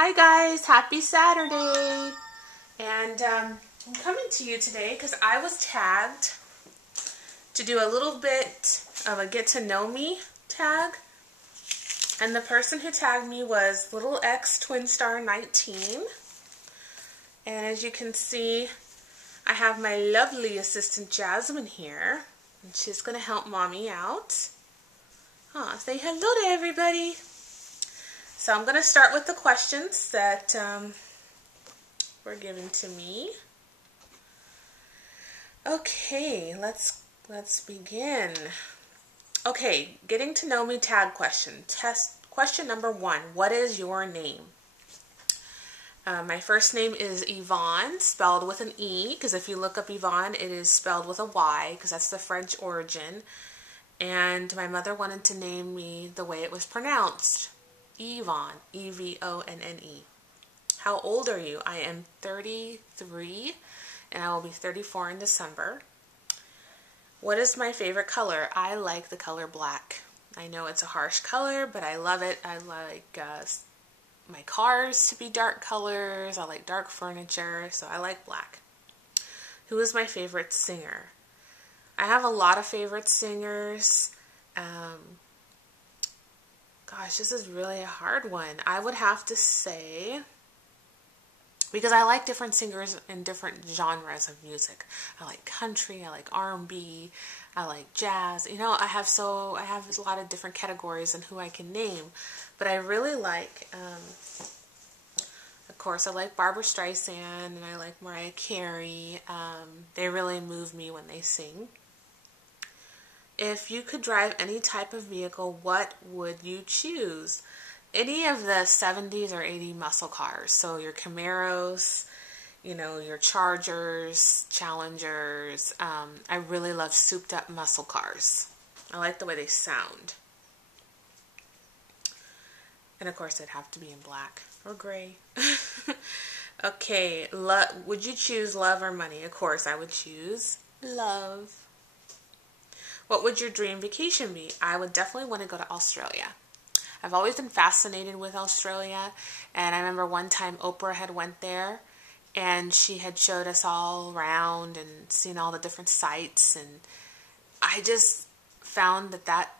Hi guys, happy Saturday. And I'm coming to you today because I was tagged to do a little bit of a get to know me tag. And the person who tagged me was xolittletwinstars19. And as you can see, I have my lovely assistant Jasmine here. And she's going to help mommy out. Say hello to everybody. So I'm going to start with the questions that were given to me. Okay, let's begin. Okay, getting to know me tag question. Question number 1. What is your name? My first name is Yvonne, spelled with an E, because if you look up Yvonne, it is spelled with a Y, because that's the French origin. And my mother wanted to name me the way it was pronounced. Yvonne, E-V-O-N-N-E. How old are you? I am 33, and I will be 34 in December. What is my favorite color? I like the color black. I know it's a harsh color, but I love it. I like my cars to be dark colors. I like dark furniture, so I like black. Who is my favorite singer? I have a lot of favorite singers. Gosh, this is really a hard one. I would have to say, because I like different singers in different genres of music. I like country, I like R&B, I like jazz. You know, I have a lot of different categories in who I can name. But I really like, of course, I like Barbra Streisand and I like Mariah Carey. They really move me when they sing. If you could drive any type of vehicle, what would you choose? Any of the 70s or 80s muscle cars. So your Camaros, you know, your Chargers, Challengers. I really love souped up muscle cars. I like the way they sound. And of course, it'd have to be in black or gray. Okay, would you choose love or money? Of course, I would choose love. What would your dream vacation be? I would definitely want to go to Australia. I've always been fascinated with Australia, and I remember one time Oprah had went there, and she had showed us all around and seen all the different sights, and I just found that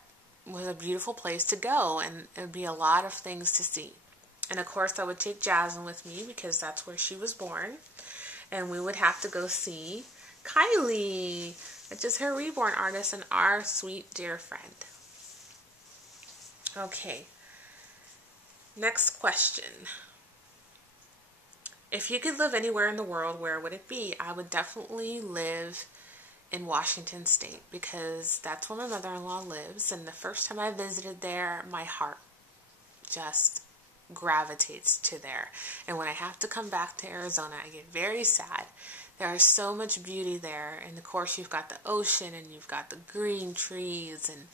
was a beautiful place to go, and it would be a lot of things to see. And of course, I would take Jasmine with me because that's where she was born, and we would have to go see Kylie, which is her reborn artist and our sweet dear friend. Okay, next question. If you could live anywhere in the world, where would it be? I would definitely live in Washington State because that's where my mother-in-law lives, and the first time I visited there, my heart just gravitates to there. And when I have to come back to Arizona, I get very sad. There is so much beauty there, and of course you've got the ocean and you've got the green trees and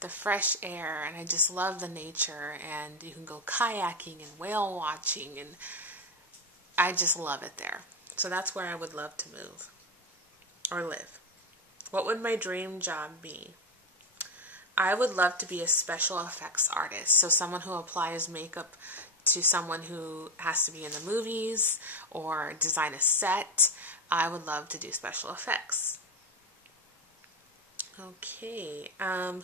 the fresh air, and I just love the nature, and you can go kayaking and whale watching, and I just love it there. So that's where I would love to move or live. What would my dream job be? I would love to be a special effects artist, so someone who applies makeup to someone who has to be in the movies or design a set. I would love to do special effects. Okay,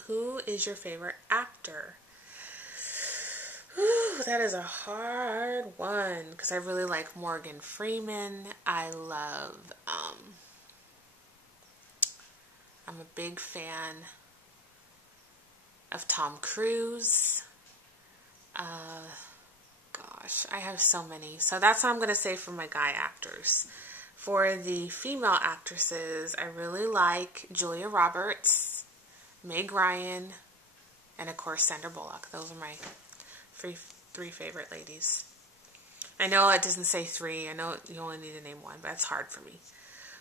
who is your favorite actor? Whew, that is a hard one because I really like Morgan Freeman. I love, I'm a big fan of Tom Cruise. Gosh, I have so many. So that's what I'm going to say for my guy actors. For the female actresses, I really like Julia Roberts, Meg Ryan, and of course Sandra Bullock. Those are my three favorite ladies. I know it doesn't say 3. I know you only need to name 1, but it's hard for me.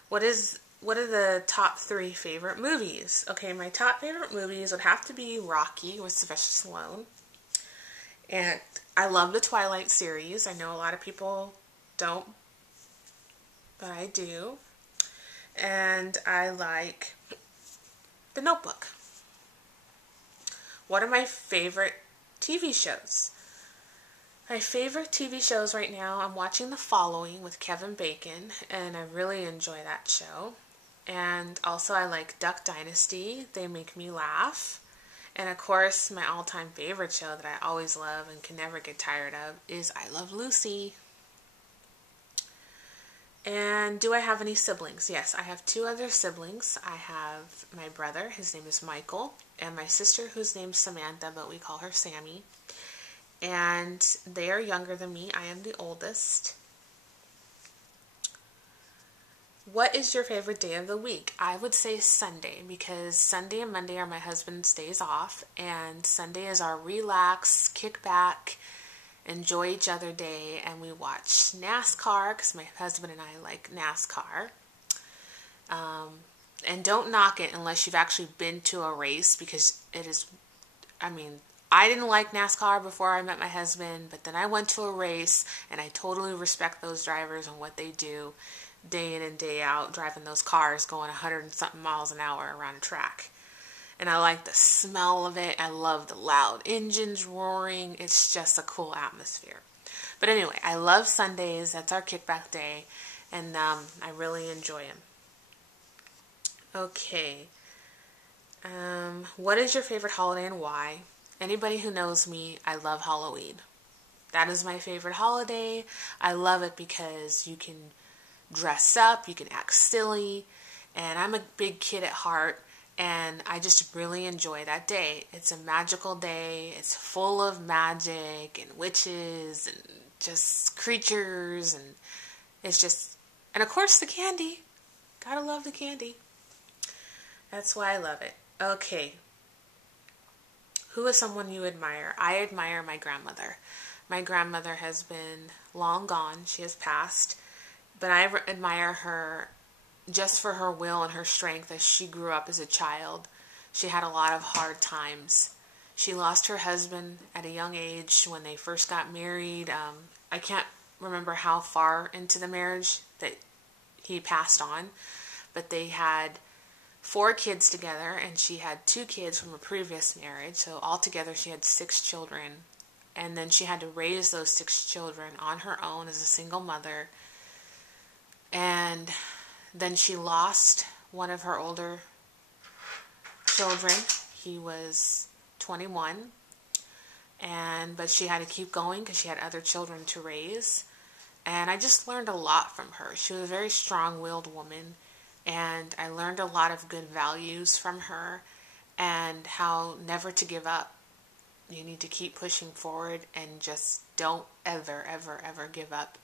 What are the top 3 favorite movies? Okay, my top favorite movies would have to be Rocky with Sylvester Stallone. And I love the Twilight series. I know a lot of people don't, but I do. And I like The Notebook. What are my favorite TV shows? My favorite TV shows right now, I'm watching The Following with Kevin Bacon, and I really enjoy that show. And also I like Duck Dynasty. They make me laugh. And of course, my all-time favorite show that I always love and can never get tired of is I Love Lucy. And do I have any siblings? Yes, I have 2 other siblings. I have my brother, his name is Michael, and my sister, whose name's Samantha, but we call her Sammy. And they are younger than me. I am the oldest. What is your favorite day of the week? I would say Sunday, because Sunday and Monday are my husband's days off, and Sunday is our relax, kick back, enjoy each other day, and we watch NASCAR, because my husband and I like NASCAR. And don't knock it unless you've actually been to a race, because it is, I didn't like NASCAR before I met my husband, but then I went to a race, and I totally respect those drivers and what they do day in and day out, driving those cars going 100 and something miles an hour around a track. And I like the smell of it. I love the loud engines roaring. It's just a cool atmosphere. But anyway, I love Sundays. That's our kickback day, and I really enjoy them. Okay. What is your favorite holiday and why? Anybody who knows me, I love Halloween. That is my favorite holiday. I love it because you can dress up, you can act silly, and I'm a big kid at heart, and I just really enjoy that day. It's a magical day. It's full of magic and witches and just creatures, and it's just, and of course the candy. Gotta love the candy. That's why I love it. Okay. Who is someone you admire? I admire my grandmother. My grandmother has been long gone. She has passed. But I admire her just for her will and her strength as she grew up as a child. She had a lot of hard times. She lost her husband at a young age when they first got married. I can't remember how far into the marriage that he passed on, but they had 4 kids together, and she had 2 kids from a previous marriage. So altogether she had 6 children, and then she had to raise those 6 children on her own as a single mother. And then she lost one of her older children. He was 21, but she had to keep going because she had other children to raise. And I just learned a lot from her. She was a very strong-willed woman, and I learned a lot of good values from her and how never to give up. You need to keep pushing forward and just don't ever, ever, ever give up.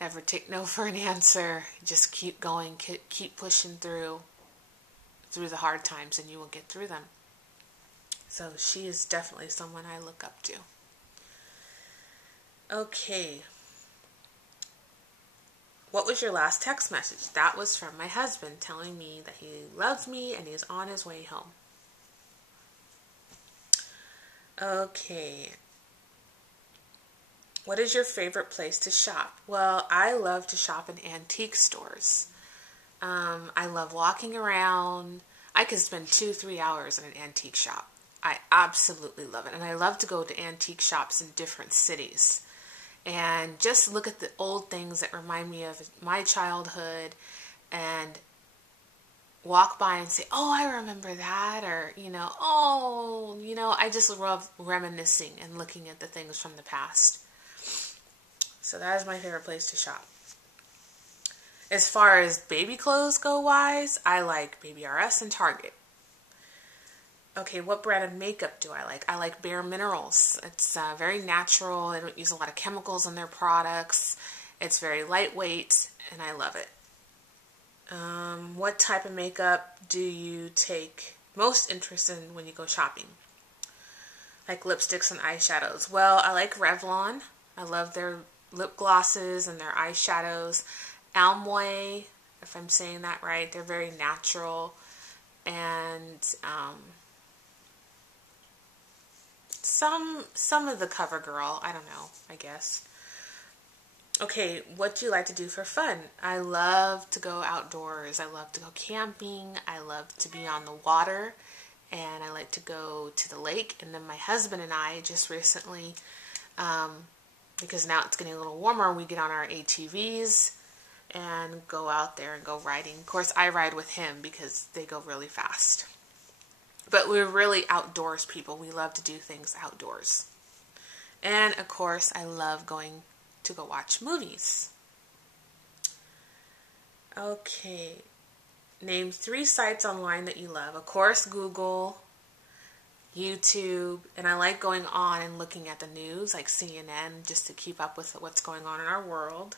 Never take no for an answer. Just keep going, keep pushing through the hard times, and you will get through them. So she is definitely someone I look up to. Okay. What was your last text message? That was from my husband telling me that he loves me and he's on his way home. Okay. What is your favorite place to shop? Well, I love to shop in antique stores. I love walking around. I could spend 2-3 hours in an antique shop. I absolutely love it. And I love to go to antique shops in different cities and just look at the old things that remind me of my childhood and walk by and say, oh, I remember that, or, I just love reminiscing and looking at the things from the past. So that is my favorite place to shop. As far as baby clothes go wise, I like Baby RS and Target. Okay, what brand of makeup do I like? I like Bare Minerals. It's very natural. They don't use a lot of chemicals in their products. It's very lightweight, and I love it. What type of makeup do you take most interest in when you go shopping? Like lipsticks and eyeshadows. Well, I like Revlon. I love their lip glosses and their eyeshadows. Almway, if I'm saying that right, they're very natural. And some of the CoverGirl, I don't know, I guess. Okay, what do you like to do for fun? I love to go outdoors. I love to go camping. I love to be on the water. And I like to go to the lake. And then my husband and I just recently because now it's getting a little warmer. We get on our ATVs and go out there and go riding. Of course, I ride with him because they go really fast. But we're really outdoors people. We love to do things outdoors. And of course, I love going to go watch movies. Okay. Name 3 sites online that you love. Of course, Google, YouTube, and I like going on and looking at the news, like CNN, just to keep up with what's going on in our world.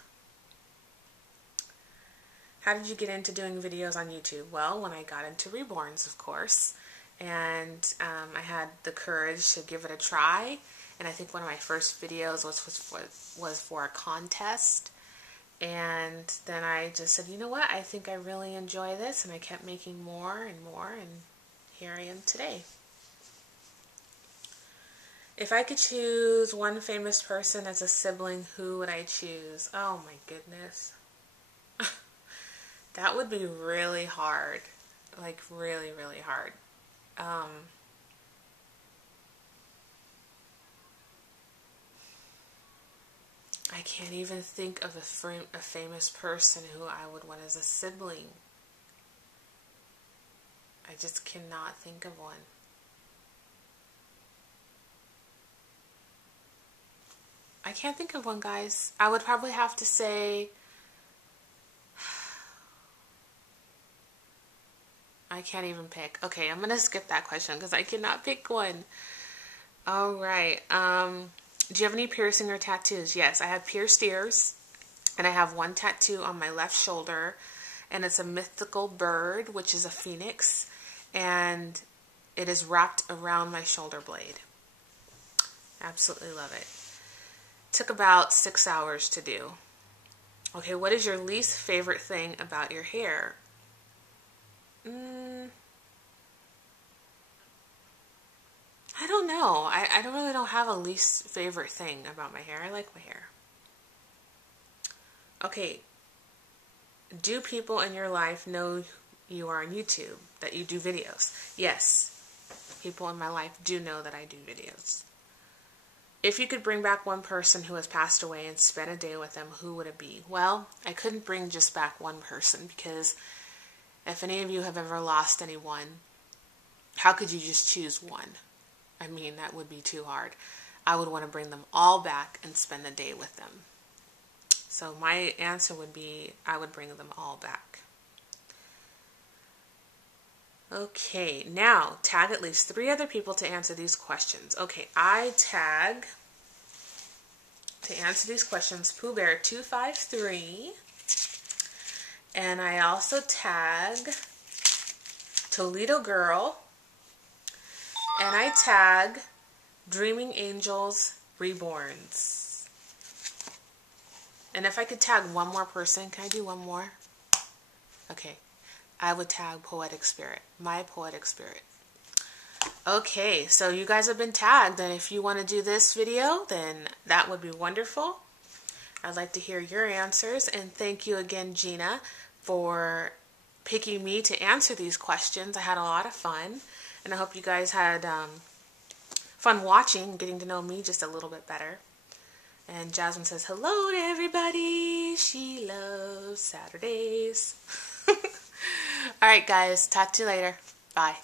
How did you get into doing videos on YouTube? Well, when I got into Reborns, of course, and I had the courage to give it a try, and I think one of my first videos was for a contest, and then I just said, you know what, I think I really enjoy this, and I kept making more and more, and here I am today. If I could choose one famous person as a sibling, who would I choose? Oh my goodness. That would be really hard. Like really, really hard. I can't even think of a famous person who I would want as a sibling. I just cannot think of one. I can't think of one, guys. I would probably have to say, I can't even pick. Okay, I'm going to skip that question because I cannot pick one. All right. Do you have any piercing or tattoos? Yes, I have pierced ears, and I have one tattoo on my left shoulder, and it's a mythical bird, which is a phoenix, and it is wrapped around my shoulder blade. Absolutely love it. Took about 6 hours to do. Okay, what is your least favorite thing about your hair? I don't know. I don't have a least favorite thing about my hair. I like my hair. Okay. Do people in your life know you are on YouTube, that you do videos? Yes. People in my life do know that I do videos. If you could bring back one person who has passed away and spend a day with them, who would it be? Well, I couldn't bring just back one person because if any of you have ever lost anyone, how could you just choose one? I mean, that would be too hard. I would want to bring them all back and spend a day with them. So my answer would be, I would bring them all back. Okay, now tag at least 3 other people to answer these questions. Okay, I tag, to answer these questions, Pooh Bear 253. And I also tag Toledo Girl. And I tag Dreaming Angels Reborns. And if I could tag one more person, can I do one more? Okay. I would tag Poetic Spirit, my Poetic Spirit. Okay, so you guys have been tagged, and if you want to do this video, then that would be wonderful. I'd like to hear your answers, and thank you again, Gina, for picking me to answer these questions. I had a lot of fun, and I hope you guys had fun watching, getting to know me just a little bit better. And Jasmine says, hello to everybody. She loves Saturdays. Alright guys, talk to you later. Bye.